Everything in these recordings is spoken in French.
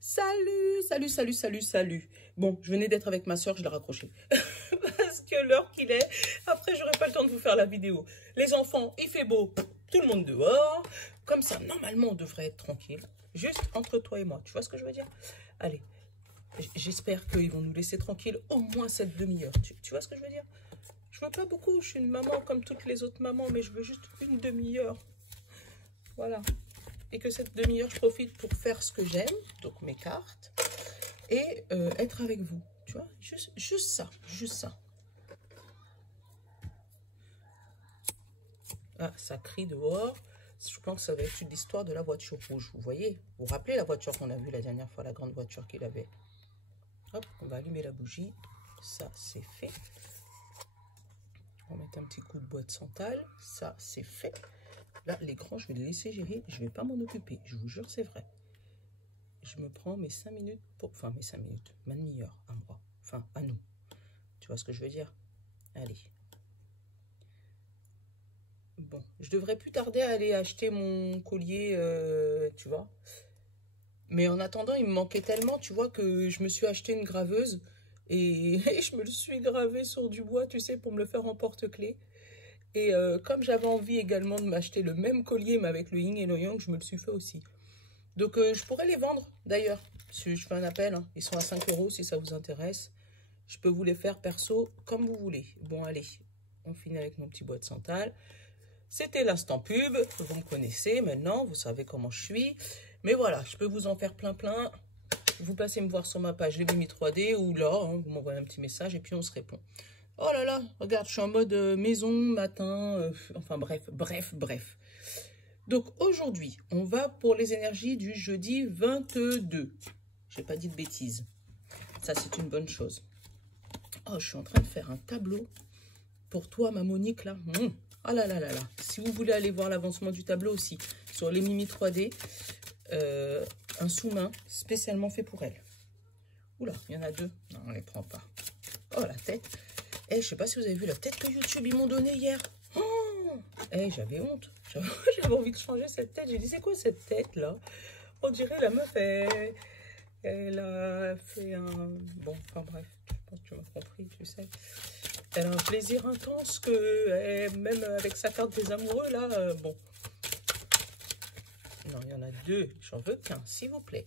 Salut, salut, salut, salut, salut. Bon, je venais d'être avec ma soeur, je l'ai raccroché. Parce que l'heure qu'il est, après, j'aurai pas le temps de vous faire la vidéo. Les enfants, il fait beau, tout le monde dehors. Comme ça, normalement, on devrait être tranquille. Juste entre toi et moi, tu vois ce que je veux dire? Allez, j'espère qu'ils vont nous laisser tranquille au moins cette demi-heure. Tu vois ce que je veux dire? Je veux pas beaucoup, je suis une maman comme toutes les autres mamans, mais je veux juste une demi-heure. Voilà. Et que cette demi-heure, je profite pour faire ce que j'aime, donc mes cartes, et être avec vous. Tu vois, juste ça, juste ça. Ah, ça crie dehors. Je pense que ça va être l'histoire de la voiture rouge. Vous voyez? Vous vous rappelez la voiture qu'on a vue la dernière fois, la grande voiture qu'il avait? Hop, on va allumer la bougie. Ça, c'est fait. On va mettre un petit coup de bois de santal. Ça, c'est fait. Là, les grands, je vais les laisser gérer. Je ne vais pas m'en occuper. Je vous jure, c'est vrai. Je me prends mes 5 minutes pour... Enfin, mes 5 minutes. Ma demi-heure à moi. Enfin, à nous. Tu vois ce que je veux dire? Allez. Bon, je devrais plus tarder à aller acheter mon collier, tu vois. Mais en attendant, il me manquait tellement, tu vois, que je me suis acheté une graveuse. Et je me le suis gravé sur du bois, tu sais, pour me le faire en porte-clés. Et comme j'avais envie également de m'acheter le même collier, mais avec le yin et le yang, je me le suis fait aussi. Donc, je pourrais les vendre, d'ailleurs. Si je fais un appel, hein. Ils sont à 5 € si ça vous intéresse. Je peux vous les faire perso, comme vous voulez. Bon, allez, on finit avec mon petit bois de santal. C'était l'instant pub. Vous me connaissez maintenant, vous savez comment je suis. Mais voilà, je peux vous en faire plein. Vous passez me voir sur ma page Lévimi 3D ou là, hein, vous m'envoyez un petit message et puis on se répond. Oh là là, regarde, je suis en mode maison, matin, enfin bref. Donc aujourd'hui, on va pour les énergies du jeudi 22. J'ai pas dit de bêtises. Ça, c'est une bonne chose. Oh, je suis en train de faire un tableau pour toi, ma Monique, là. Ah là là là là. Si vous voulez aller voir l'avancement du tableau aussi, sur les Mimi 3D, un sous-main spécialement fait pour elle. Oula, il y en a deux. Non, on les prend pas. Oh, la tête. Eh, je sais pas si vous avez vu la tête que YouTube, ils m'ont donnée hier. Oh, eh, j'avais honte. J'avais envie de changer cette tête. J'ai dit, c'est quoi cette tête-là? On dirait la meuf, elle a fait un... Bon, enfin bref, je pense que tu m'as compris, tu sais. Elle a un plaisir intense que, même avec sa carte des amoureux, là, bon. Non, il y en a deux. J'en veux qu'un, s'il vous plaît.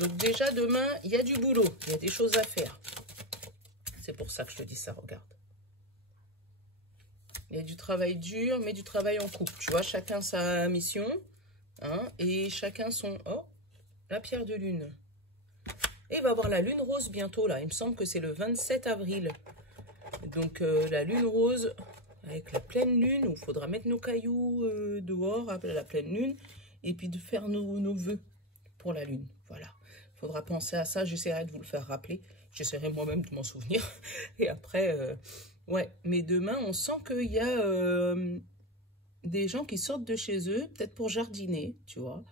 Donc déjà, demain, il y a du boulot. Il y a des choses à faire. C'est pour ça que je te dis ça, regarde. Il y a du travail dur, mais du travail en couple. Tu vois, chacun sa mission. Hein, et chacun son... Oh, la pierre de lune. Et il va y avoir la lune rose bientôt, là. Il me semble que c'est le 27 avril. Donc, la lune rose avec la pleine lune, où il faudra mettre nos cailloux dehors après la pleine lune. Et puis de faire nos vœux pour la lune. Voilà. Il faudra penser à ça. J'essaierai de vous le faire rappeler. J'essaierai moi-même de m'en souvenir. Et après, ouais. Mais demain, on sent qu'il y a des gens qui sortent de chez eux, peut-être pour jardiner, tu vois.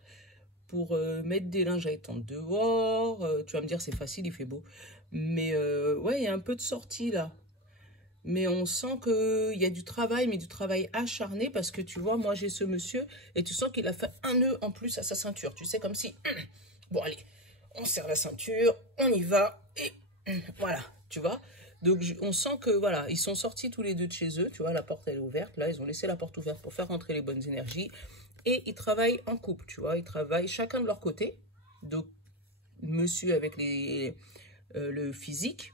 Pour mettre des linges à étendre dehors. Tu vas me dire, c'est facile, il fait beau. Mais ouais, il y a un peu de sortie là. Mais on sent qu'il y a du travail, mais du travail acharné, parce que tu vois, moi j'ai ce monsieur, et tu sens qu'il a fait un nœud en plus à sa ceinture. Tu sais, comme si, bon allez, on serre la ceinture, on y va, et voilà, tu vois. Donc on sent que voilà, ils sont sortis tous les deux de chez eux, tu vois, la porte elle est ouverte, là ils ont laissé la porte ouverte pour faire rentrer les bonnes énergies, et ils travaillent en couple, tu vois, ils travaillent chacun de leur côté. Donc monsieur avec le physique,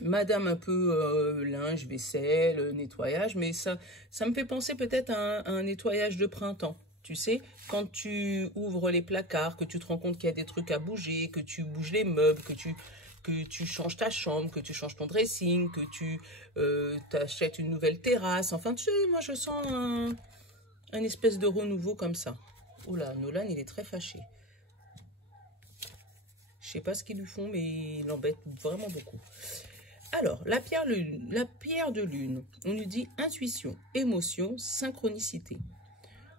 madame un peu linge, vaisselle, nettoyage, mais ça me fait penser peut-être à un nettoyage de printemps. Tu sais, quand tu ouvres les placards, que tu te rends compte qu'il y a des trucs à bouger, que tu bouges les meubles, que tu changes ta chambre, que tu changes ton dressing, que tu t'achètes une nouvelle terrasse. Enfin, tu sais, moi je sens un espèce de renouveau comme ça. Oula, Nolan, il est très fâché. Je sais pas ce qu'ils lui font, mais il l'embête vraiment beaucoup. Alors, la pierre de lune, on lui dit intuition, émotion, synchronicité.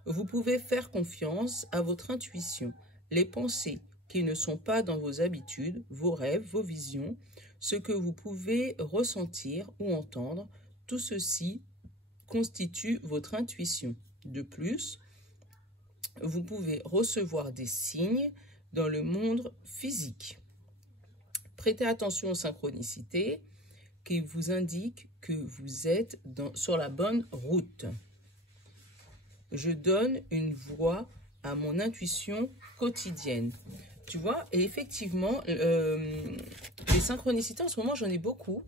Vous pouvez faire confiance à votre intuition, les pensées qui ne sont pas dans vos habitudes, vos rêves, vos visions, ce que vous pouvez ressentir ou entendre, tout ceci constitue votre intuition. De plus, vous pouvez recevoir des signes dans le monde physique. Prêtez attention aux synchronicités qui vous indiquent que vous êtes sur la bonne route. Je donne une voix à mon intuition quotidienne. Tu vois, et effectivement, les synchronicités, en ce moment, j'en ai beaucoup.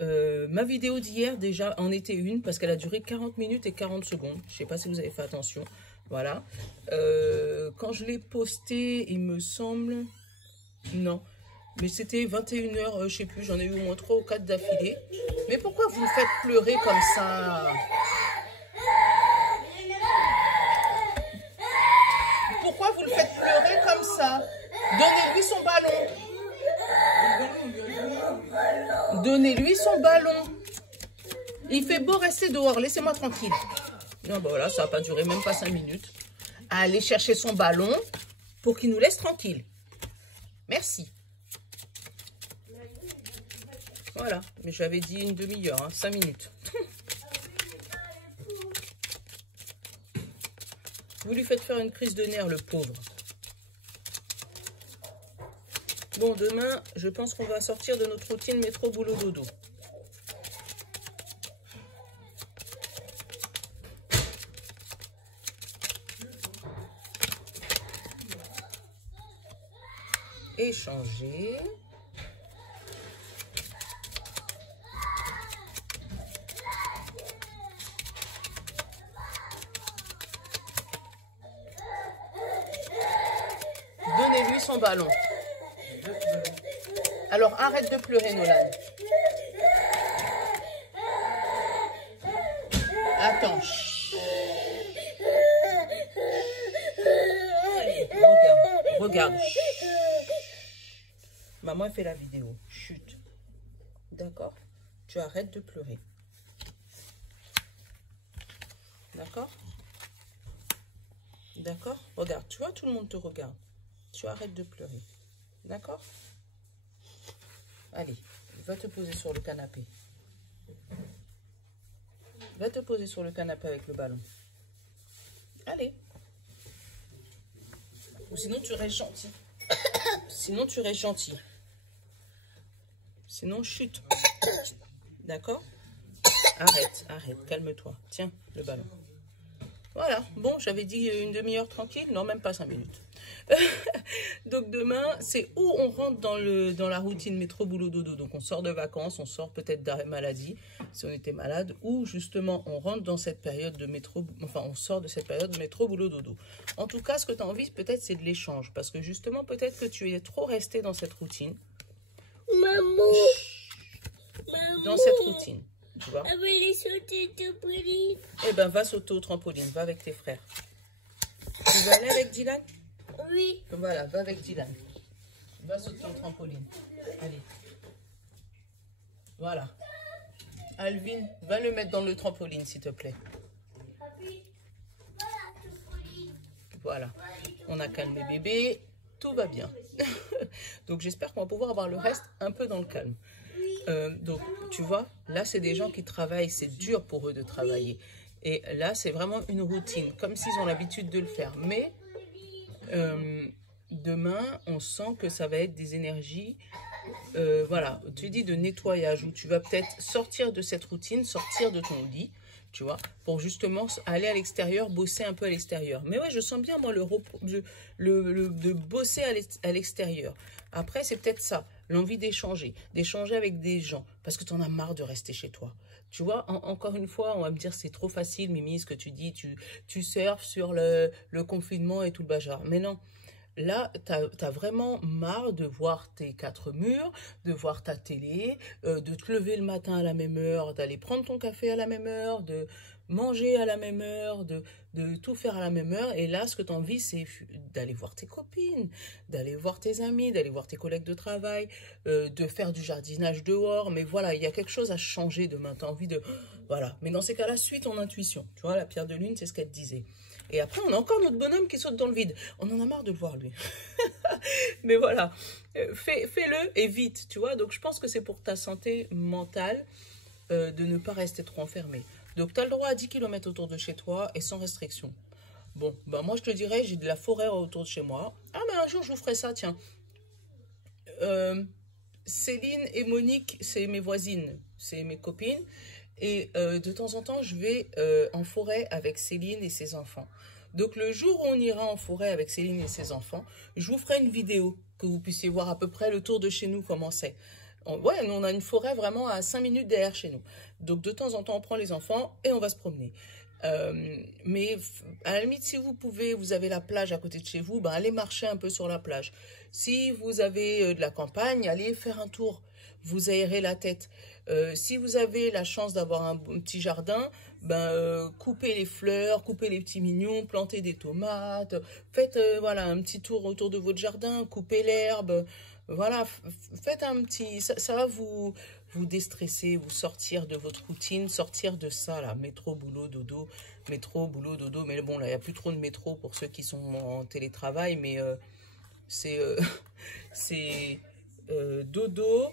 Ma vidéo d'hier, déjà, en était une, parce qu'elle a duré 40 minutes et 40 secondes. Je ne sais pas si vous avez fait attention. Voilà. Quand je l'ai postée, il me semble... Non. Mais c'était 21h, je ne sais plus, j'en ai eu au moins 3 ou 4 d'affilée. Mais pourquoi vous me faites pleurer comme ça? Pourquoi vous le faites pleurer comme ça? Donnez-lui son ballon. Donnez-lui son ballon. Il fait beau rester dehors, laissez-moi tranquille. Non, bah voilà, ça n'a pas duré même pas 5 minutes. Allez chercher son ballon pour qu'il nous laisse tranquille. Merci. Voilà, mais j'avais dit une demi-heure, hein, 5 minutes. Vous lui faites faire une crise de nerfs, le pauvre. Bon, demain, je pense qu'on va sortir de notre routine métro boulot dodo. Échanger. Donnez-lui son ballon. Alors, arrête de pleurer, Nolan. Attends. Regarde. Regarde. Maman fait la vidéo. Chut. D'accord? Tu arrêtes de pleurer. D'accord? D'accord? Regarde, tu vois, tout le monde te regarde. Tu arrêtes de pleurer. D'accord? Allez, va te poser sur le canapé. Va te poser sur le canapé avec le ballon. Allez. Ou sinon, tu restes gentil. Sinon, tu restes gentil. Sinon, chute. D'accord? Arrête, arrête, calme-toi. Tiens, le ballon. Voilà, bon, j'avais dit une demi-heure tranquille. Non, même pas 5 minutes. Donc demain, c'est où on rentre dans la routine métro boulot dodo. Donc on sort de vacances, on sort peut-être d'arrêt maladie si on était malade, ou justement on rentre dans cette période de métro, enfin on sort de cette période de métro boulot dodo. En tout cas, ce que tu as envie peut-être c'est de l'échange, parce que justement peut-être que tu es trop resté dans cette routine. Maman, dans cette routine, tu vois. elle veut sauter au trampoline. Eh ben va sauter au trampoline, va avec tes frères. Tu veux aller avec Dylan? Oui. Voilà, va avec Dylan. Va sauter au trampoline. Allez. Voilà. Alvin, va le mettre dans le trampoline, s'il te plaît. Voilà. On a calmé bébé. Tout va bien. Donc, j'espère qu'on va pouvoir avoir le reste un peu dans le calme. Donc, tu vois, là, c'est des gens qui travaillent. C'est dur pour eux de travailler. Et là, c'est vraiment une routine, comme s'ils ont l'habitude de le faire. Mais... demain, on sent que ça va être des énergies, voilà, tu dis de nettoyage, où tu vas peut-être sortir de cette routine, sortir de ton lit, tu vois, pour justement aller à l'extérieur, bosser un peu à l'extérieur. Mais ouais, je sens bien, moi, de bosser à l'extérieur. Après, c'est peut-être ça, l'envie d'échanger avec des gens, parce que tu en as marre de rester chez toi. Tu vois, encore une fois, on va me dire, c'est trop facile, Mimi, ce que tu dis, tu surfes sur le confinement et tout le bazar. Mais non, là, tu as vraiment marre de voir tes 4 murs, de voir ta télé, de te lever le matin à la même heure, d'aller prendre ton café à la même heure, de manger à la même heure, de tout faire à la même heure. Et là, ce que tu as envie, c'est d'aller voir tes copines, d'aller voir tes amis, d'aller voir tes collègues de travail, de faire du jardinage dehors. Mais voilà, il y a quelque chose à changer demain. Tu as envie de... Voilà. Mais dans ces cas-là, suis ton intuition. Tu vois, la pierre de lune, c'est ce qu'elle te disait. Et après, on a encore notre bonhomme qui saute dans le vide. On en a marre de le voir, lui. Mais voilà, fais-le et vite, tu vois. Donc, je pense que c'est pour ta santé mentale de ne pas rester trop enfermé. Donc, tu as le droit à 10 km autour de chez toi et sans restriction. Bon, ben moi je te dirais, j'ai de la forêt autour de chez moi. Ah, mais un jour je vous ferai ça, tiens. Céline et Monique, c'est mes voisines, c'est mes copines. Et de temps en temps, je vais en forêt avec Céline et ses enfants. Donc le jour où on ira en forêt avec Céline et ses enfants, je vous ferai une vidéo que vous puissiez voir à peu près le tour de chez nous, comment c'est. Ouais, on a une forêt vraiment à 5 minutes derrière chez nous. Donc de temps en temps, on prend les enfants et on va se promener. Mais à la limite, si vous pouvez, vous avez la plage à côté de chez vous, ben allez marcher un peu sur la plage. Si vous avez de la campagne, allez faire un tour. Vous aérez la tête. Si vous avez la chance d'avoir un petit jardin, ben coupez les fleurs, coupez les petits mignons, plantez des tomates, faites voilà un petit tour autour de votre jardin, coupez l'herbe. Voilà, faites un petit, ça va vous déstresser, vous sortir de votre routine, sortir de ça là, métro, boulot, dodo, métro, boulot, dodo. Mais bon là, il n'y a plus trop de métro pour ceux qui sont en télétravail, mais c'est c'est dodo,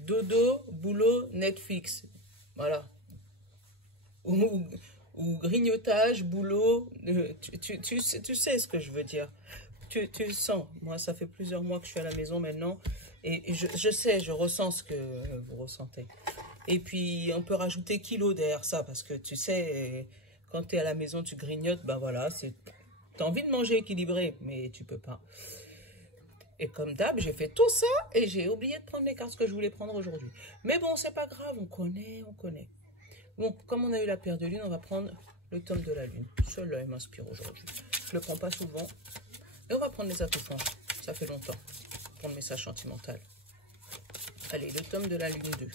boulot, Netflix, voilà. Ou, ou grignotage, boulot, tu sais ce que je veux dire. Tu le sens. Moi, ça fait plusieurs mois que je suis à la maison maintenant. Et je sais, je ressens ce que vous ressentez. Et puis, on peut rajouter kilo derrière ça. Parce que tu sais, quand tu es à la maison, tu grignotes. Ben voilà, tu as envie de manger équilibré, mais tu peux pas. Et comme d'hab, j'ai fait tout ça et j'ai oublié de prendre les cartes que je voulais prendre aujourd'hui. Mais bon, c'est pas grave, on connaît, on connaît. Bon, comme on a eu la paire de lune, on va prendre le tome de la lune. Celui-là, il m'inspire aujourd'hui. Je le prends pas souvent. Et on va prendre les attouchants. Ça fait longtemps. Pour le message sentimental. Allez, le tome de la lune 2.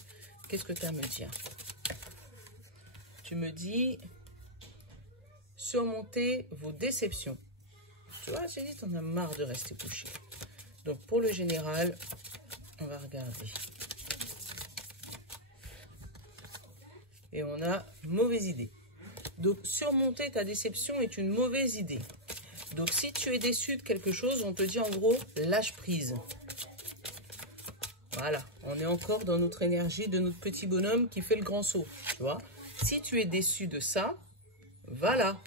Qu'est-ce que tu as à me dire? Tu me dis surmonter vos déceptions. Tu vois, j'ai dit, t'en as marre de rester couché. Donc, pour le général, on va regarder. Et on a mauvaise idée. Donc, surmonter ta déception est une mauvaise idée. Donc, si tu es déçu de quelque chose, on te dit en gros, lâche prise. Voilà, on est encore dans notre énergie de notre petit bonhomme qui fait le grand saut, tu vois. Si tu es déçu de ça, voilà.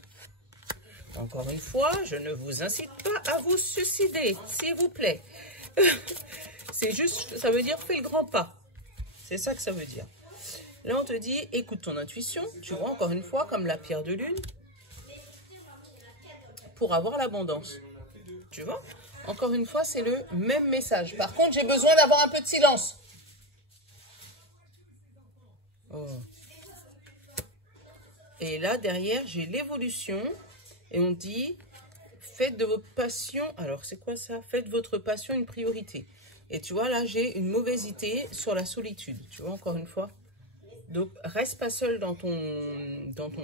Encore une fois, je ne vous incite pas à vous suicider, s'il vous plaît. C'est juste, ça veut dire fais le grand pas. C'est ça que ça veut dire. Là, on te dit, écoute ton intuition, tu vois, encore une fois, comme la pierre de lune, pour avoir l'abondance. Tu vois, encore une fois, c'est le même message. Par contre, j'ai besoin d'avoir un peu de silence. Oh. Et là, derrière, j'ai l'évolution. Et on dit, faites de votre passion... Alors, c'est quoi ça? Faites votre passion une priorité. Et tu vois, là, j'ai une mauvaise idée sur la solitude. Tu vois, encore une fois. Donc, reste pas seul dans ton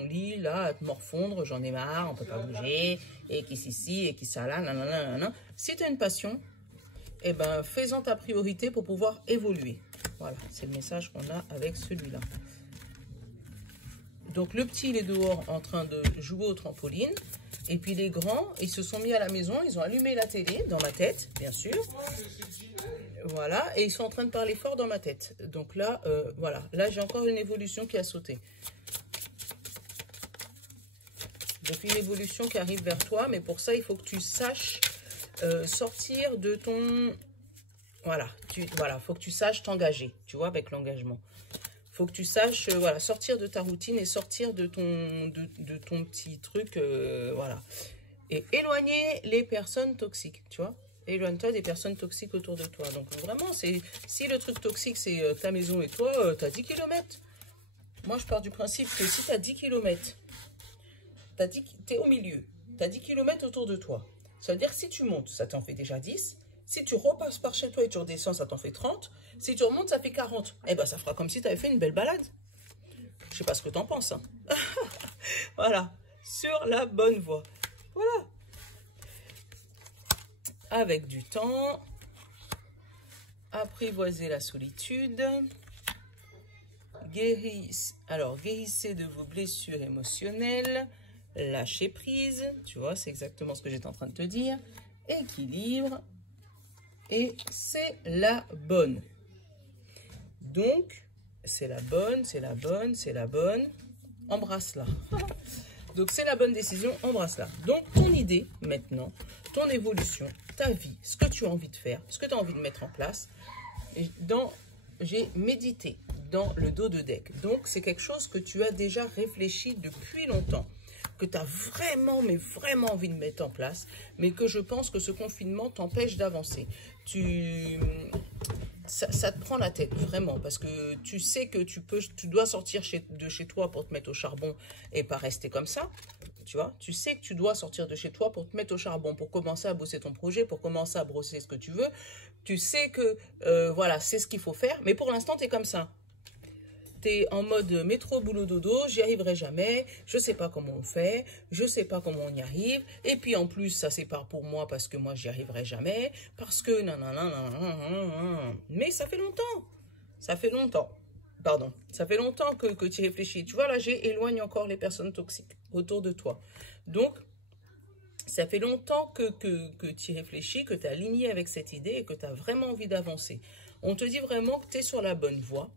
lit, là, à te morfondre. J'en ai marre, on peut pas bouger. Et qui ici, et qui ça là, nanana. Si tu as une passion, eh ben, fais-en ta priorité pour pouvoir évoluer. Voilà, c'est le message qu'on a avec celui-là. Donc, le petit, il est dehors en train de jouer au trampoline. Et puis, les grands, ils se sont mis à la maison. Ils ont allumé la télé, dans ma tête, bien sûr. Voilà. Et ils sont en train de parler fort dans ma tête. Donc là, voilà. Là, j'ai encore une évolution qui a sauté. Donc, une évolution qui arrive vers toi. Mais pour ça, il faut que tu saches sortir de ton... Voilà. Voilà. Il faut que tu saches t'engager. Tu vois, avec l'engagement. Faut que tu saches, voilà, sortir de ta routine et sortir de ton petit truc, voilà. Et éloigner les personnes toxiques, tu vois. Éloigne-toi des personnes toxiques autour de toi. Donc vraiment, si le truc toxique, c'est ta maison et toi, tu as 10 km. Moi, je pars du principe que si tu as 10 km, tu es au milieu, tu as 10 km autour de toi. Ça veut dire que si tu montes, ça t'en fait déjà 10. Si tu repasses par chez toi et tu redescends, ça t'en fait 30. Si tu remontes, ça fait 40. Eh bien, ça fera comme si tu avais fait une belle balade. Je sais pas ce que tu en penses. Hein. Voilà. Sur la bonne voie. Voilà. Avec du temps. Apprivoiser la solitude. Guérissez de vos blessures émotionnelles. Lâcher prise. Tu vois, c'est exactement ce que j'étais en train de te dire. Équilibre. Et c'est la bonne. Donc, c'est la bonne, c'est la bonne, c'est la bonne. Embrasse-la. Donc, c'est la bonne décision, embrasse-la. Donc, ton idée, maintenant, ton évolution, ta vie, ce que tu as envie de faire, ce que tu as envie de mettre en place, j'ai médité dans le dos de deck. Donc, c'est quelque chose que tu as déjà réfléchi depuis longtemps, que tu as vraiment, mais vraiment envie de mettre en place, mais que je pense que ce confinement t'empêche d'avancer. Ça te prend la tête, vraiment, parce que tu sais que tu dois sortir de chez toi pour te mettre au charbon et pas rester comme ça. Tu vois, tu sais que tu dois sortir de chez toi pour te mettre au charbon, pour commencer à bosser ton projet, pour commencer à brosser ce que tu veux. Tu sais que, voilà, c'est ce qu'il faut faire, mais pour l'instant, tu es comme ça. Tu es en mode métro, boulot, dodo, j'y arriverai jamais, je sais pas comment on fait, je sais pas comment on y arrive, et puis en plus, ça c'est pas pour moi parce que moi, j'y arriverai jamais, parce que mais ça fait longtemps. Pardon, ça fait longtemps que tu réfléchis. Tu vois, là, éloigne encore les personnes toxiques autour de toi. Donc, ça fait longtemps que tu réfléchis, que tu es aligné avec cette idée et que tu as vraiment envie d'avancer. On te dit vraiment que tu es sur la bonne voie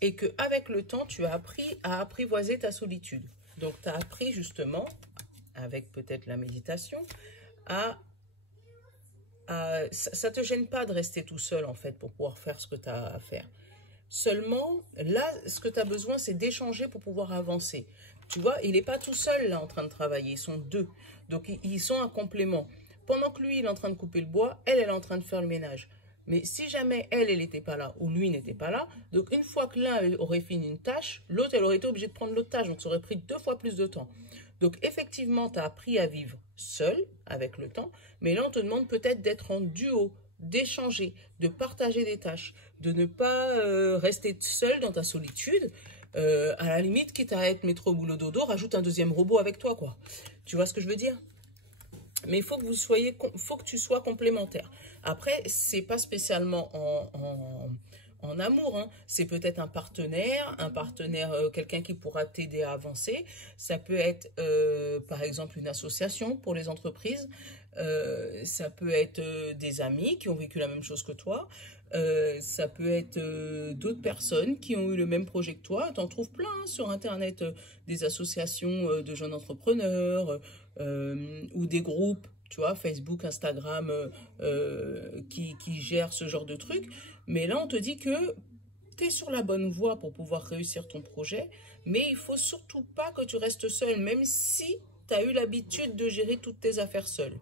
et qu'avec le temps, tu as appris à apprivoiser ta solitude. Donc, tu as appris justement, avec peut-être la méditation, ça ne te gêne pas de rester tout seul, en fait, pour pouvoir faire ce que tu as à faire. Seulement, là, ce que tu as besoin, c'est d'échanger pour pouvoir avancer. Tu vois, il n'est pas tout seul, là, en train de travailler. Ils sont deux. Donc, ils sont un complément. Pendant que lui, il est en train de couper le bois, elle est en train de faire le ménage. Mais si jamais elle n'était pas là, ou lui n'était pas là, donc une fois que l'un aurait fini une tâche, l'autre, elle aurait été obligée de prendre l'autre tâche. Donc, ça aurait pris 2 fois plus de temps. Donc, effectivement, tu as appris à vivre seul, avec le temps. Mais là, on te demande peut-être d'être en duo, d'échanger, de partager des tâches, de ne pas rester seul dans ta solitude. À la limite, quitte à être métro, boulot, dodo, rajoute un deuxième robot avec toi, quoi. Tu vois ce que je veux dire? Mais il faut que tu sois complémentaire. Après, c'est pas spécialement en amour, hein. C'est peut-être un partenaire, quelqu'un qui pourra t'aider à avancer. Ça peut être, par exemple, une association pour les entreprises. Ça peut être des amis qui ont vécu la même chose que toi. Ça peut être d'autres personnes qui ont eu le même projet que toi. Tu en trouves plein, hein, sur Internet, des associations de jeunes entrepreneurs ou des groupes, tu vois, Facebook, Instagram, qui gèrent ce genre de trucs. Mais là, on te dit que tu es sur la bonne voie pour pouvoir réussir ton projet, mais il faut surtout pas que tu restes seul, même si tu as eu l'habitude de gérer toutes tes affaires seul.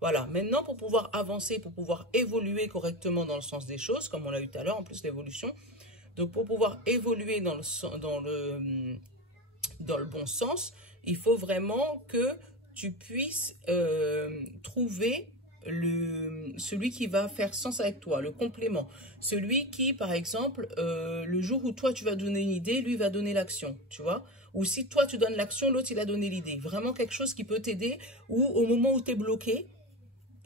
Voilà, maintenant pour pouvoir avancer, pour pouvoir évoluer correctement dans le sens des choses, comme on l'a eu tout à l'heure, en plus l'évolution, donc pour pouvoir évoluer dans le bon sens, il faut vraiment que tu puisses trouver celui qui va faire sens avec toi, le complément. Celui qui, par exemple, le jour où toi tu vas donner une idée, lui va donner l'action, tu vois. Ou si toi tu donnes l'action, l'autre il a donné l'idée. Vraiment quelque chose qui peut t'aider, ou au moment où tu es bloqué,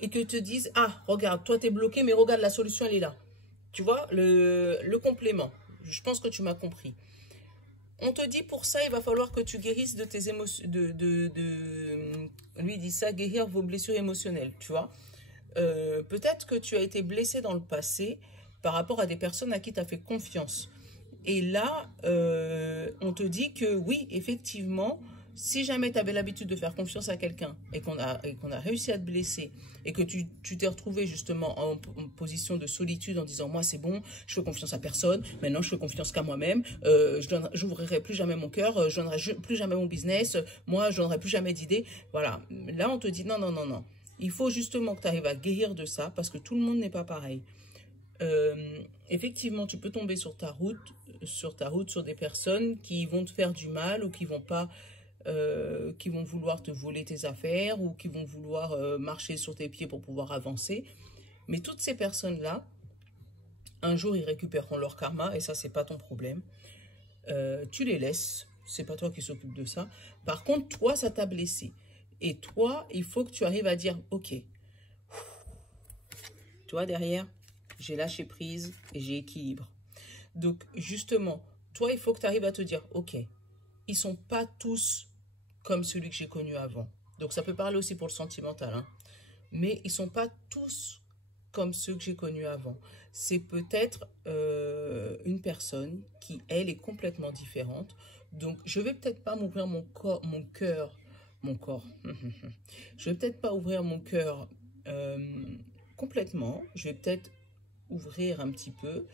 et que te disent, ah, regarde, toi, tu es bloqué, mais regarde, la solution, elle est là. Tu vois, le complément. Je pense que tu m'as compris. On te dit, pour ça, il va falloir que tu guérisses de tes émotions, lui, il dit ça, guérir vos blessures émotionnelles, tu vois. Peut-être que tu as été blessé dans le passé par rapport à des personnes à qui tu as fait confiance. Et là, on te dit que oui, effectivement, si jamais tu avais l'habitude de faire confiance à quelqu'un et qu'on a réussi à te blesser et que tu t'es retrouvé justement en position de solitude en disant « Moi, c'est bon, je fais confiance à personne, maintenant je fais confiance qu'à moi-même, je n'ouvrirai plus jamais mon cœur, je donnerai plus jamais mon business, moi, je donnerai plus jamais d'idées. » Voilà, là, on te dit « Non, non, non, non. » Il faut justement que tu arrives à guérir de ça parce que tout le monde n'est pas pareil. Effectivement, tu peux tomber sur ta route sur des personnes qui vont te faire du mal ou qui vont vouloir te voler tes affaires ou qui vont vouloir marcher sur tes pieds pour pouvoir avancer. Mais toutes ces personnes-là, un jour, ils récupéreront leur karma et ça, c'est pas ton problème. Tu les laisses, c'est pas toi qui s'occupe de ça. Par contre, toi, ça t'a blessé. Et toi, il faut que tu arrives à dire, ok, tu vois, derrière, j'ai lâché prise et j'ai équilibre. Donc, justement, toi, il faut que tu arrives à te dire, ok, ils sont pas tous comme celui que j'ai connu avant. Donc, ça peut parler aussi pour le sentimental, hein. Mais ils sont pas tous comme ceux que j'ai connus avant. C'est peut-être une personne qui, elle, est complètement différente. Donc, je vais peut-être pas m'ouvrir mon cœur mon corps. Je vais peut-être pas ouvrir mon cœur complètement. Je vais peut-être ouvrir un petit peu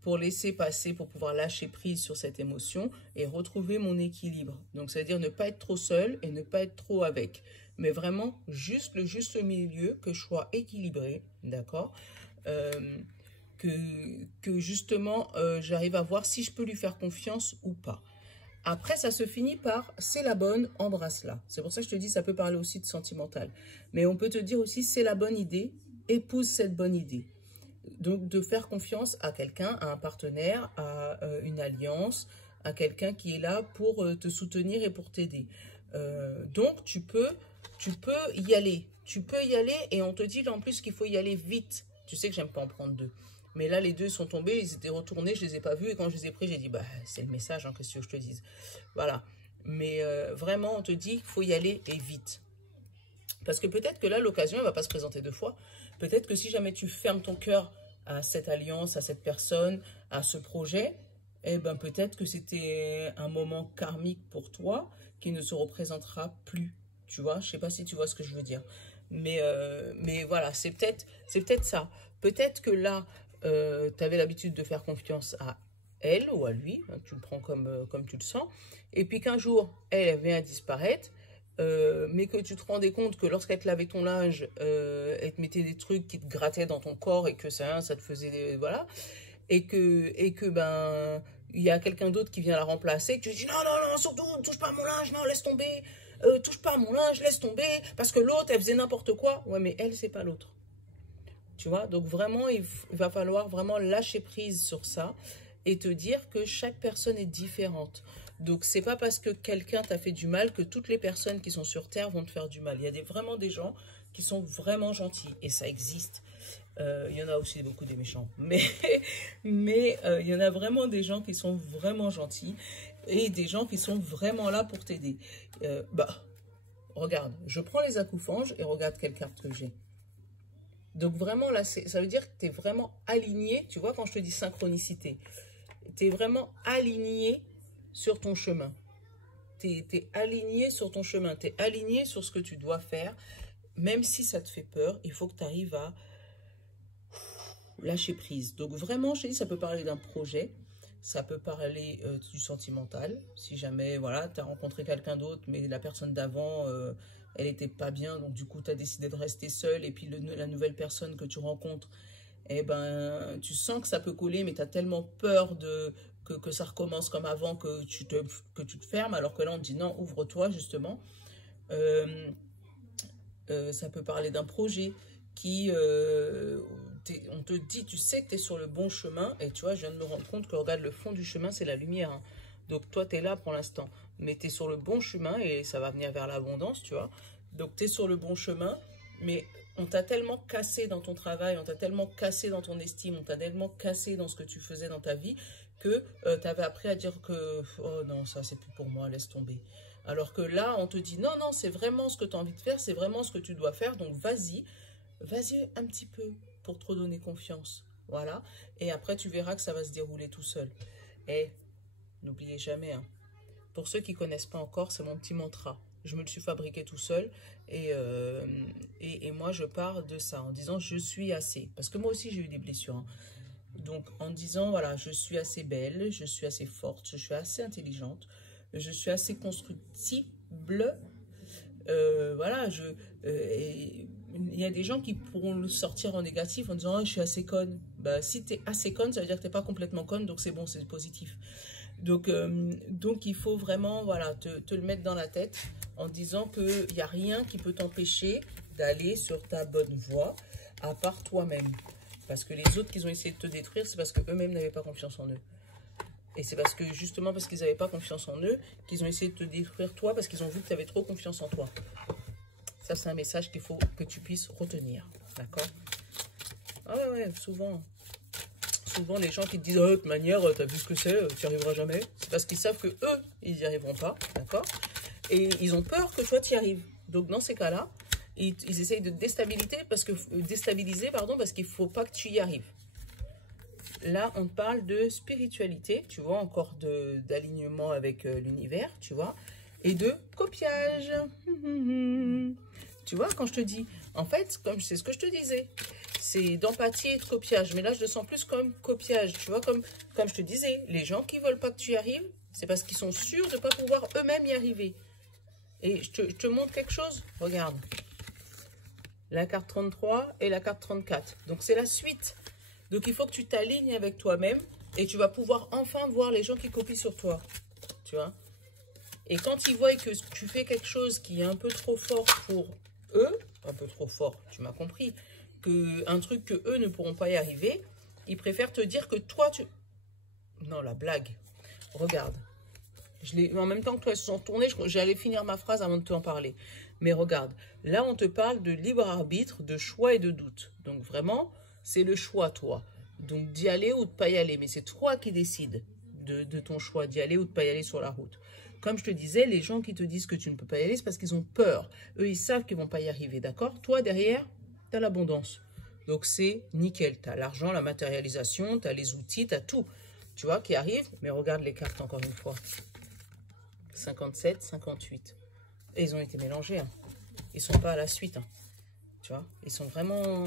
pour laisser passer, pour pouvoir lâcher prise sur cette émotion et retrouver mon équilibre. Donc, c'est-à-dire ne pas être trop seul et ne pas être trop avec. Mais vraiment, juste le juste milieu, que je sois équilibré, d'accord, que justement, j'arrive à voir si je peux lui faire confiance ou pas. Après, ça se finit par « c'est la bonne, embrasse-la ». C'est pour ça que je te dis, ça peut parler aussi de sentimental. Mais on peut te dire aussi « c'est la bonne idée, épouse cette bonne idée ». Donc, de faire confiance à quelqu'un, à un partenaire, à une alliance, à quelqu'un qui est là pour te soutenir et pour t'aider. Donc, tu peux y aller. Tu peux y aller et on te dit en plus qu'il faut y aller vite. Tu sais que j'aime pas en prendre deux. Mais là, les deux sont tombés, ils étaient retournés, je les ai pas vus. Et quand je les ai pris, j'ai dit, bah, c'est le message, hein, qu'est-ce que je te dise. Voilà. Mais vraiment, on te dit qu'il faut y aller et vite. Parce que peut-être que là, l'occasion, elle ne va pas se présenter deux fois. Peut-être que si jamais tu fermes ton cœur à cette alliance, à cette personne, à ce projet, eh ben peut-être que c'était un moment karmique pour toi qui ne se représentera plus. Tu vois, je ne sais pas si tu vois ce que je veux dire. Mais voilà, c'est peut-être ça. Peut-être que là, tu avais l'habitude de faire confiance à elle ou à lui, hein, tu le prends comme tu le sens, et puis qu'un jour, elle vient à disparaître, mais que tu te rendais compte que lorsqu'elle te lavait ton linge, elle te mettait des trucs qui te grattaient dans ton corps et que ça te faisait des, voilà, et que ben il y a quelqu'un d'autre qui vient la remplacer, que tu dis non, non, non, surtout ne touche pas à mon linge, non, laisse tomber, touche pas à mon linge, laisse tomber, parce que l'autre, elle faisait n'importe quoi. Ouais, mais elle, c'est pas l'autre. Tu vois, donc vraiment, il va falloir vraiment lâcher prise sur ça et te dire que chaque personne est différente. Donc, c'est pas parce que quelqu'un t'a fait du mal que toutes les personnes qui sont sur Terre vont te faire du mal. Il y a vraiment des gens qui sont vraiment gentils et ça existe. Il y en a aussi beaucoup des méchants. Mais il y en a vraiment des gens qui sont vraiment gentils et des gens qui sont vraiment là pour t'aider. Regarde, je prends les accoufanges et regarde quelle carte que j'ai. Donc vraiment, là, ça veut dire que tu es vraiment aligné. Tu vois, quand je te dis synchronicité, tu es vraiment aligné sur ton chemin. Tu es aligné sur ton chemin. Tu es aligné sur ce que tu dois faire. Même si ça te fait peur, il faut que tu arrives à lâcher prise. Donc vraiment, je te dis, ça peut parler d'un projet. Ça peut parler du sentimental. Si jamais, voilà, tu as rencontré quelqu'un d'autre, mais la personne d'avant... elle n'était pas bien, donc du coup, tu as décidé de rester seule. Et puis, la nouvelle personne que tu rencontres, eh ben, tu sens que ça peut coller, mais tu as tellement peur que ça recommence comme avant que tu te fermes. Alors que là, on te dit non, ouvre-toi, justement. Ça peut parler d'un projet qui... on te dit, tu sais que tu es sur le bon chemin. Et tu vois, je viens de me rendre compte que, regarde, le fond du chemin, c'est la lumière. Hein. Donc, toi, tu es là pour l'instant. Mais tu es sur le bon chemin et ça va venir vers l'abondance, tu vois. Donc, tu es sur le bon chemin, mais on t'a tellement cassé dans ton travail, on t'a tellement cassé dans ton estime, on t'a tellement cassé dans ce que tu faisais dans ta vie que tu avais appris à dire que « Oh non, ça, c'est plus pour moi, laisse tomber ». Alors que là, on te dit « Non, non, c'est vraiment ce que tu as envie de faire, c'est vraiment ce que tu dois faire, donc vas-y un petit peu pour te redonner confiance. » Voilà. Et après, tu verras que ça va se dérouler tout seul. Et n'oubliez jamais, hein, pour ceux qui ne connaissent pas encore, c'est mon petit mantra. Je me le suis fabriqué tout seul et moi, je pars de ça en disant « je suis assez ». Parce que moi aussi, j'ai eu des blessures. Hein. Donc, en disant « voilà, je suis assez belle, je suis assez forte, je suis assez intelligente, je suis assez constructible. » Voilà, il y a des gens qui pourront le sortir en négatif en disant oh, « je suis assez conne ». Bah, si tu es assez conne, ça veut dire que tu n'es pas complètement conne, donc c'est bon, c'est positif. Donc, il faut vraiment voilà, te le mettre dans la tête en disant qu'il n'y a rien qui peut t'empêcher d'aller sur ta bonne voie, à part toi-même. Parce que les autres qui ont essayé de te détruire, c'est parce qu'eux-mêmes n'avaient pas confiance en eux. Et c'est parce que, justement, parce qu'ils n'avaient pas confiance en eux, qu'ils ont essayé de te détruire toi, parce qu'ils ont vu que tu avais trop confiance en toi. Ça, c'est un message qu'il faut que tu puisses retenir. D'accord? Ah ouais, souvent, les gens qui te disent oh, de toute manière, t'as vu ce que c'est, tu n'y arriveras jamais. C'est parce qu'ils savent que eux, ils n'y arriveront pas. D'accord? Et ils ont peur que toi, tu y arrives. Donc, dans ces cas-là, ils essayent de déstabiliser parce qu'il ne faut pas que tu y arrives. Là, on parle de spiritualité, tu vois, encore d'alignement avec l'univers, tu vois. et de copiage. Tu vois, quand je te dis, en fait, comme c'est ce que je te disais, c'est d'empathie et de copiage. Mais là, je le sens plus comme copiage. Tu vois, comme je te disais, les gens qui veulent pas que tu y arrives, c'est parce qu'ils sont sûrs de ne pas pouvoir eux-mêmes y arriver. Et je te montre quelque chose. Regarde. La carte 33 et la carte 34. Donc, c'est la suite. Donc, il faut que tu t'alignes avec toi-même et tu vas pouvoir enfin voir les gens qui copient sur toi. Tu vois. Et quand ils voient que tu fais quelque chose qui est un peu trop fort pour eux, un peu trop fort, tu m'as compris, un truc que eux ne pourront pas y arriver, ils préfèrent te dire que toi, tu... Non, la blague. Regarde. En même temps que toi, ils se sont retournés, j'allais finir ma phrase avant de t'en parler. Mais regarde, là, on te parle de libre arbitre, de choix et de doute. Donc vraiment, c'est le choix, toi. Donc d'y aller ou de ne pas y aller. Mais c'est toi qui décides de ton choix, d'y aller ou de ne pas y aller sur la route. Comme je te disais, les gens qui te disent que tu ne peux pas y aller, c'est parce qu'ils ont peur. Eux, ils savent qu'ils ne vont pas y arriver, d'accord? Toi, derrière, tu as l'abondance. Donc, c'est nickel. Tu as l'argent, la matérialisation, tu as les outils, tu as tout, tu vois, qui arrive. Mais regarde les cartes encore une fois. 57, 58. Et ils ont été mélangés. Hein. Ils ne sont pas à la suite. Hein. Tu vois, ils ont vraiment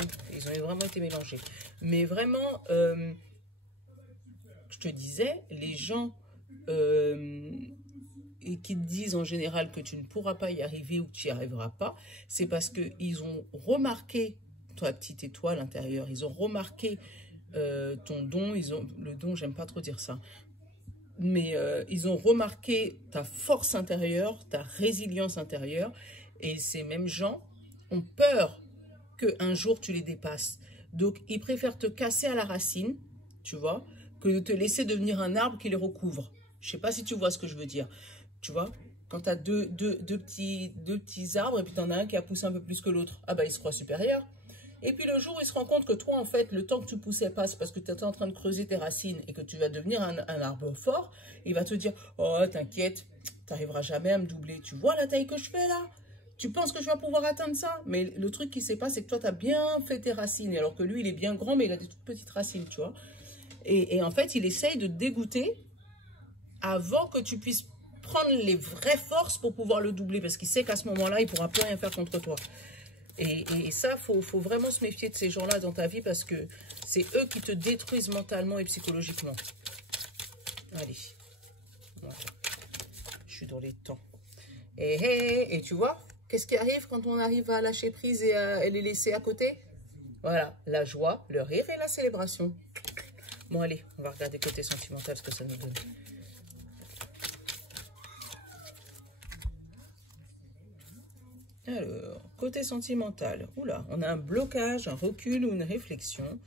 été mélangés. Mais vraiment, je te disais, les gens... et qui te disent en général que tu ne pourras pas y arriver ou que tu n'y arriveras pas, c'est parce qu'ils ont remarqué ta petite étoile intérieure, ils ont remarqué ton don, le don, j'aime pas trop dire ça, mais ils ont remarqué ta force intérieure, ta résilience intérieure, et ces mêmes gens ont peur qu'un jour tu les dépasses. Donc, ils préfèrent te casser à la racine, tu vois, que de te laisser devenir un arbre qui les recouvre. Je ne sais pas si tu vois ce que je veux dire. Tu vois, quand tu as deux petits arbres et puis tu en as un qui a poussé un peu plus que l'autre, ah bah il se croit supérieur. Et puis le jour où il se rend compte que toi, en fait, le temps que tu poussais pas, c'est parce que tu étais en train de creuser tes racines et que tu vas devenir un arbre fort, il va te dire, oh t'inquiète, tu n'arriveras jamais à me doubler. Tu vois la taille que je fais là? Tu penses que je vais pouvoir atteindre ça? Mais le truc qui ne sait pas, c'est que toi, tu as bien fait tes racines. Alors que lui, il est bien grand, mais il a des toutes petites racines, tu vois. Et en fait, il essaye de te dégoûter avant que tu puisses prendre les vraies forces pour pouvoir le doubler, parce qu'il sait qu'à ce moment-là, il ne pourra plus rien faire contre toi. Et ça, faut vraiment se méfier de ces gens-là dans ta vie, parce que c'est eux qui te détruisent mentalement et psychologiquement. Allez. Voilà. Je suis dans les temps. Et tu vois, qu'est-ce qui arrive quand on arrive à lâcher prise et les laisser à côté? Voilà, la joie, le rire et la célébration. Bon, allez, on va regarder côté sentimental ce que ça nous donne. Alors, côté sentimental, oula, on a un blocage, un recul ou une réflexion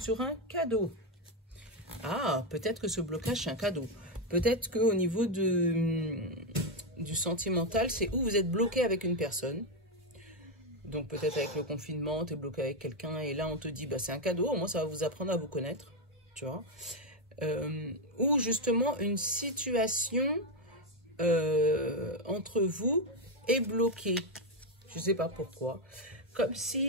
sur un cadeau. Ah, peut-être que ce blocage, c'est un cadeau. Peut-être qu'au niveau du sentimental, c'est où vous êtes bloqué avec une personne. Donc peut-être avec le confinement, tu es bloqué avec quelqu'un et là on te dit, bah, c'est un cadeau, au moins ça va vous apprendre à vous connaître, tu vois. Ou justement une situation entre vous est bloquée. Je ne sais pas pourquoi. Comme si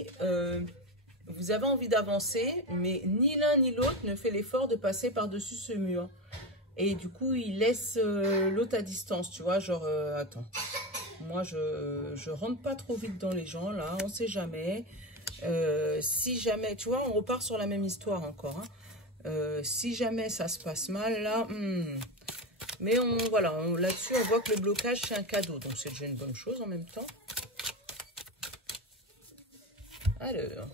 vous avez envie d'avancer, mais ni l'un ni l'autre ne fait l'effort de passer par-dessus ce mur. Et du coup, il laisse l'autre à distance, tu vois, genre, attends. Moi, je rentre pas trop vite dans les gens, là, on sait jamais. Si jamais, tu vois, on repart sur la même histoire encore. Hein. Si jamais ça se passe mal, là, mais voilà, là-dessus, on voit que le blocage, c'est un cadeau. Donc, c'est déjà une bonne chose en même temps. Alors.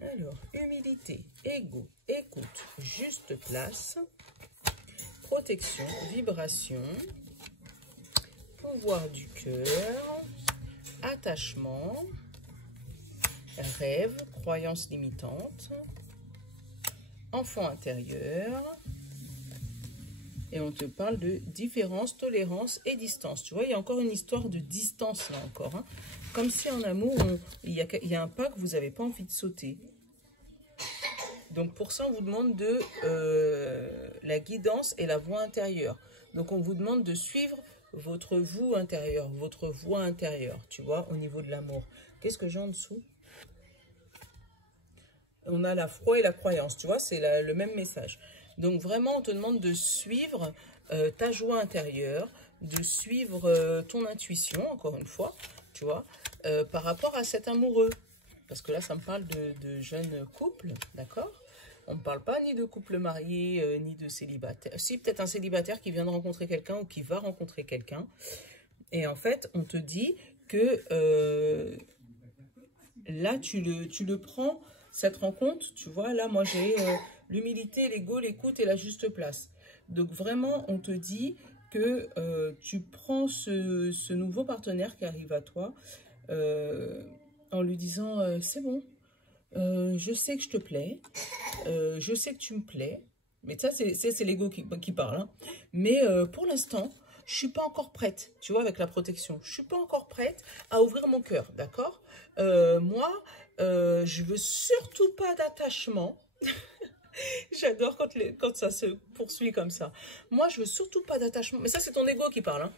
Alors, humilité, ego, écoute, juste place, protection, vibration, pouvoir du cœur, attachement, rêve, croyance limitante, enfant intérieur. Et on te parle de différence, tolérance et distance. Tu vois, il y a encore une histoire de distance là encore. Hein. Comme si en amour, il y a un pas que vous n'avez pas envie de sauter. Donc pour ça, on vous demande de la guidance et la voie intérieure. Donc on vous demande de suivre votre vous intérieur, votre voie intérieure, tu vois, au niveau de l'amour. Qu'est-ce que j'ai en dessous? On a la foi et la croyance, tu vois, c'est le même message. Donc vraiment, on te demande de suivre ta joie intérieure, de suivre ton intuition, encore une fois, tu vois, par rapport à cet amoureux. Parce que là, ça me parle de jeunes couples, d'accord? On ne parle pas ni de couple marié, ni de célibataire. Si, peut-être un célibataire qui vient de rencontrer quelqu'un ou qui va rencontrer quelqu'un. Et en fait, on te dit que là, tu le prends, cette rencontre, tu vois, là, moi, j'ai l'humilité, l'ego, l'écoute et la juste place. Donc, vraiment, on te dit que tu prends ce nouveau partenaire qui arrive à toi en lui disant, c'est bon, je sais que je te plais, je sais que tu me plais. Mais ça, c'est l'ego qui parle. Hein. Mais pour l'instant, je ne suis pas encore prête, tu vois, avec la protection. Je ne suis pas encore prête à ouvrir mon cœur, d'accord? Moi, je veux surtout pas d'attachement. J'adore quand ça se poursuit comme ça. Moi, je veux surtout pas d'attachement. Mais ça, c'est ton ego qui parle. Hein.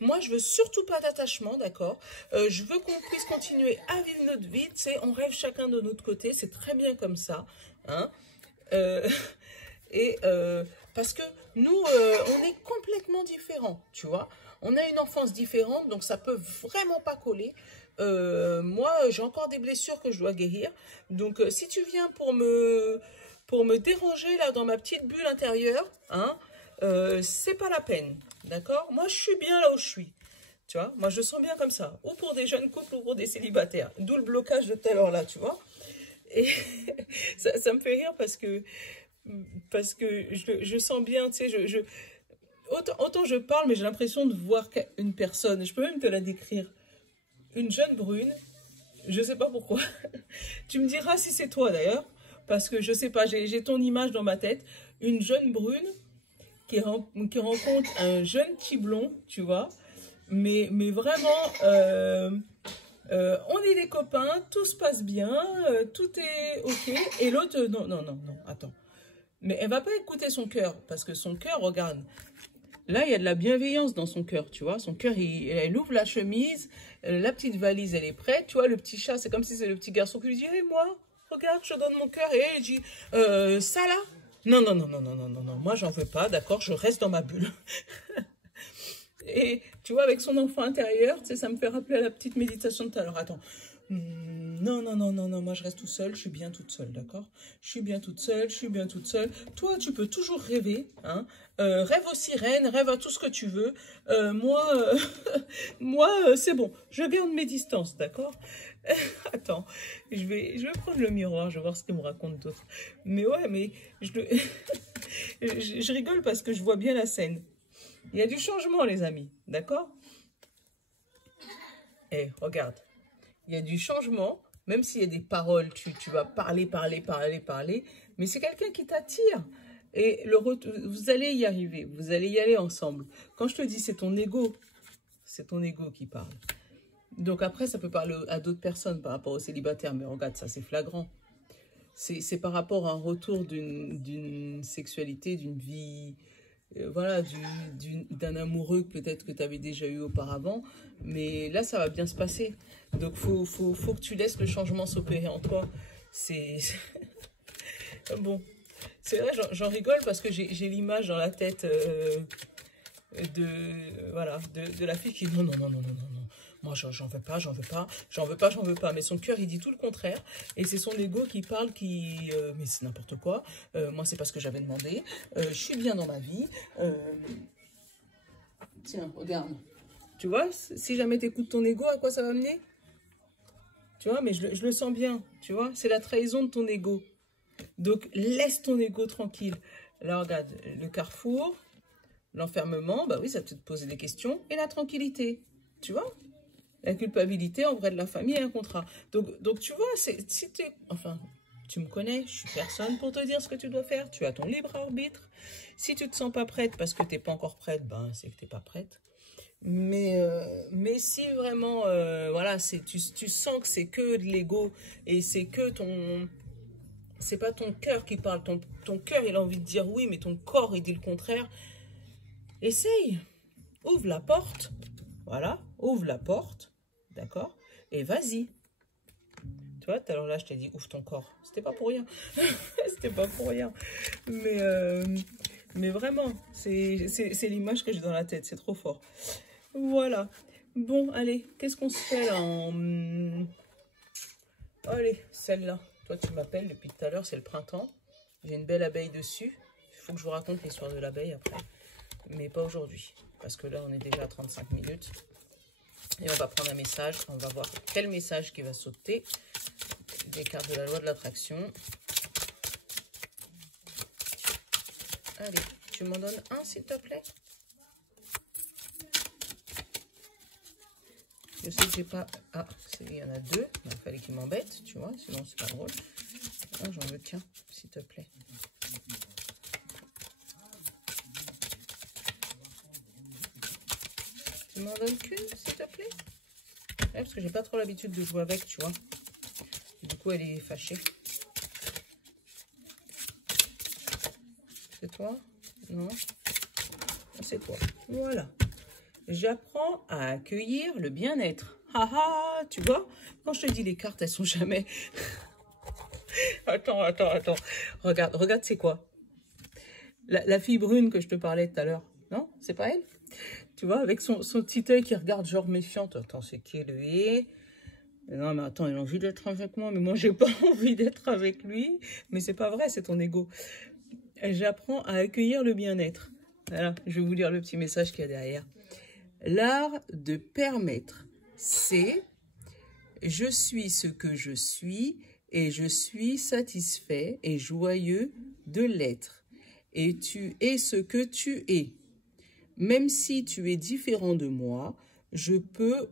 Moi, je veux surtout pas d'attachement, d'accord? Je veux qu'on puisse continuer à vivre notre vie. Tu sais, on rêve chacun de notre côté. C'est très bien comme ça. Hein. Parce que nous, on est complètement différents, tu vois. On a une enfance différente, donc ça peut vraiment pas coller. Moi, j'ai encore des blessures que je dois guérir. Donc, si tu viens pour me déranger là dans ma petite bulle intérieure, hein, c'est pas la peine, d'accord? Moi, je suis bien là où je suis, tu vois? Moi, je sens bien comme ça, ou pour des jeunes couples ou pour des célibataires. D'où le blocage de tout à l'heure là, tu vois? Et ça me fait rire parce que je sens bien, tu sais, autant je parle, mais j'ai l'impression de voir une personne. Je peux même te la décrire. Une jeune brune, je sais pas pourquoi. Tu me diras si c'est toi d'ailleurs, parce que je sais pas, j'ai ton image dans ma tête. Une jeune brune qui rencontre un jeune petit blond, tu vois. Mais vraiment, on est des copains, tout se passe bien, tout est ok. Et l'autre, non, attends. Mais elle va pas écouter son cœur, parce que son cœur, regarde, là, il y a de la bienveillance dans son cœur, tu vois. Son cœur, elle ouvre la chemise, la petite valise, elle est prête, tu vois. Le petit chat, c'est comme si c'est le petit garçon qui lui dit, hey, moi, regarde, je te donne mon cœur. Et elle dit, ça là? Non, moi, j'en veux pas, d'accord, je reste dans ma bulle. Et tu vois, avec son enfant intérieur, tu sais, ça me fait rappeler à la petite méditation de tout à l'heure. Attends. Non, moi je reste tout seul, je suis bien toute seule, d'accord? Je suis bien toute seule. Toi, tu peux toujours rêver, hein? Rêve aux sirènes, rêve à tout ce que tu veux. Moi, c'est bon, je garde mes distances, d'accord? Attends, je vais prendre le miroir, je vais voir ce qu'il me raconte d'autre. Mais ouais, mais je rigole parce que je vois bien la scène. Il y a du changement, les amis, d'accord? Eh, regarde. Il y a du changement, même s'il y a des paroles, tu vas parler, mais c'est quelqu'un qui t'attire. Et vous allez y arriver, vous allez y aller ensemble. Quand je te dis c'est ton ego qui parle. Donc après, ça peut parler à d'autres personnes par rapport aux célibataires, mais regarde, ça c'est flagrant. C'est par rapport à un retour d'une sexualité, d'une vie... voilà, d'un amoureux peut-être que tu avais déjà eu auparavant, mais là ça va bien se passer. Donc faut que tu laisses le changement s'opérer en toi. C'est bon, c'est vrai, j'en rigole parce que j'ai l'image dans la tête de la fille qui dit non, moi j'en veux pas, mais son cœur il dit tout le contraire, et c'est son ego qui parle, mais c'est n'importe quoi, moi c'est pas ce que j'avais demandé, je suis bien dans ma vie, tiens, regarde, tu vois, si jamais t'écoutes ton ego, à quoi ça va mener? Tu vois, mais je le sens bien, tu vois, c'est la trahison de ton ego. Donc laisse ton ego tranquille. Là regarde, le carrefour, l'enfermement, bah oui, ça peut te poser des questions, et la tranquillité, tu vois. La culpabilité en vrai de la famille et un contrat. Donc tu vois, si enfin, tu me connais, je suis personne pour te dire ce que tu dois faire. Tu as ton libre arbitre. Si tu te sens pas prête parce que tu n'es pas encore prête, ben c'est que tu n'es pas prête. Mais si vraiment, voilà, tu sens que c'est que de l'ego et c'est que c'est pas ton cœur qui parle. Ton cœur, il a envie de dire oui, mais ton corps, il dit le contraire. Essaye. Ouvre la porte. Voilà, ouvre la porte. D'accord? Et vas-y. Tu vois, tout à l'heure là, je t'ai dit, ouvre ton corps. C'était pas pour rien. C'était pas pour rien. Mais vraiment, c'est l'image que j'ai dans la tête. C'est trop fort. Voilà. Bon, allez, qu'est-ce qu'on se fait là Allez, celle-là. Toi, tu m'appelles depuis tout à l'heure, c'est le printemps. J'ai une belle abeille dessus. Il faut que je vous raconte l'histoire de l'abeille après. Mais pas aujourd'hui. Parce que là, on est déjà à 35 minutes. Et on va prendre un message. On va voir quel message qui va sauter. Des cartes de la loi de l'attraction. Allez, tu m'en donnes un, s'il te plaît. Je sais que j'ai pas... Ah, il y en a deux. Il fallait qu'il m'embête, tu vois. Sinon, c'est pas drôle. Ah, j'en veux qu'un, s'il te plaît. Tu m'en donnes qu'une, s'il te plaît? Ouais, parce que j'ai pas trop l'habitude de jouer avec, tu vois. Du coup, elle est fâchée. C'est toi? Non? C'est toi. Voilà. J'apprends à accueillir le bien-être. Haha, tu vois? Quand je te dis les cartes, elles sont jamais... Attends. Regarde, c'est quoi? La fille brune que je te parlais tout à l'heure. Non? C'est pas elle? Tu vois, avec son petit œil qui regarde genre méfiante. Attends, c'est qui lui? Non, mais attends, il a envie d'être avec moi. Mais moi, j'ai pas envie d'être avec lui. Mais c'est pas vrai, c'est ton ego. J'apprends à accueillir le bien-être. Voilà, je vais vous lire le petit message qu'il y a derrière. L'art de permettre, c'est « Je suis ce que je suis et je suis satisfait et joyeux de l'être. Et tu es ce que tu es. Même si tu es différent de moi, je peux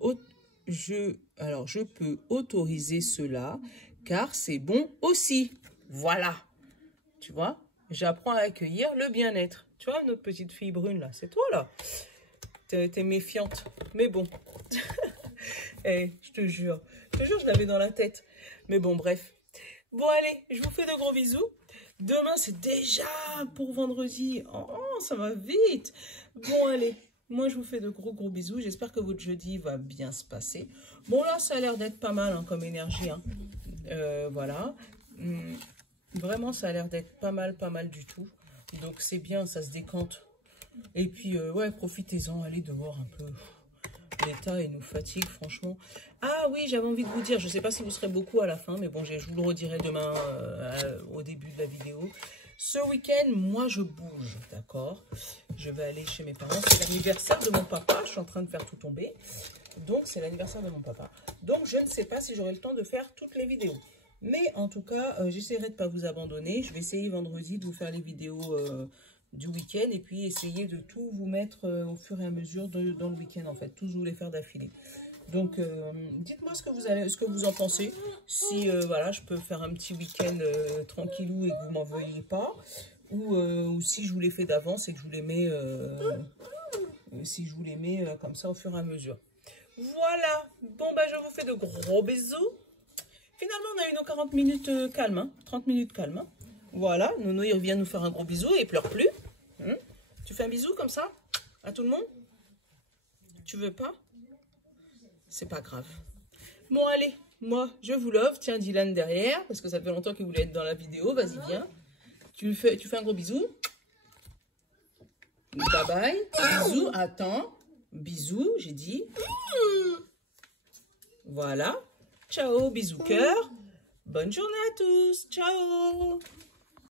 autoriser cela car c'est bon aussi. » Voilà. Tu vois, j'apprends à accueillir le bien-être. Tu vois, notre petite fille brune là, c'est toi là. T'es méfiante, mais bon. Hey, je te jure, je l'avais dans la tête. Mais bon, bref. Bon, allez, je vous fais de gros bisous. Demain, c'est déjà pour vendredi. Oh, ça va vite. Bon, allez, moi, je vous fais de gros bisous. J'espère que votre jeudi va bien se passer. Bon, là, ça a l'air d'être pas mal hein, comme énergie. Hein. Voilà. Vraiment, ça a l'air d'être pas mal du tout. Donc, c'est bien, ça se décante. Et puis, ouais, profitez-en, allez dehors un peu. L'état, il nous fatigue, franchement. Ah oui, j'avais envie de vous dire, je ne sais pas si vous serez beaucoup à la fin, mais bon, je vous le redirai demain au début de la vidéo. Ce week-end, moi, je bouge, d'accord? Je vais aller chez mes parents. C'est l'anniversaire de mon papa. Je suis en train de faire tout tomber. Donc, c'est l'anniversaire de mon papa. Donc, je ne sais pas si j'aurai le temps de faire toutes les vidéos. Mais en tout cas, j'essaierai de ne pas vous abandonner. Je vais essayer vendredi de vous faire les vidéos du week-end et puis essayer de tout vous mettre au fur et à mesure dans le week-end, en fait. Tous vous les faire d'affilée. Donc, dites-moi ce que vous en pensez. Si, voilà, je peux faire un petit week-end tranquillou et que vous m'en veuillez pas. Ou si je vous les fais d'avance et que je vous les mets, comme ça au fur et à mesure. Voilà. Bon, bah, je vous fais de gros bisous. Finalement, on a eu nos 40 minutes calmes, hein, 30 minutes calmes. Hein. Voilà, Nono, il revient nous faire un gros bisou et il pleure plus. Tu fais un bisou comme ça à tout le monde? Tu veux pas? C'est pas grave. Bon, allez, moi, je vous love. Tiens, Dylan derrière, parce que ça fait longtemps qu'il voulait être dans la vidéo. Vas-y, viens. Tu fais un gros bisou. Bye bye. Bisous. Attends. Bisous, j'ai dit. Voilà. Ciao, bisous cœur. Bonne journée à tous. Ciao.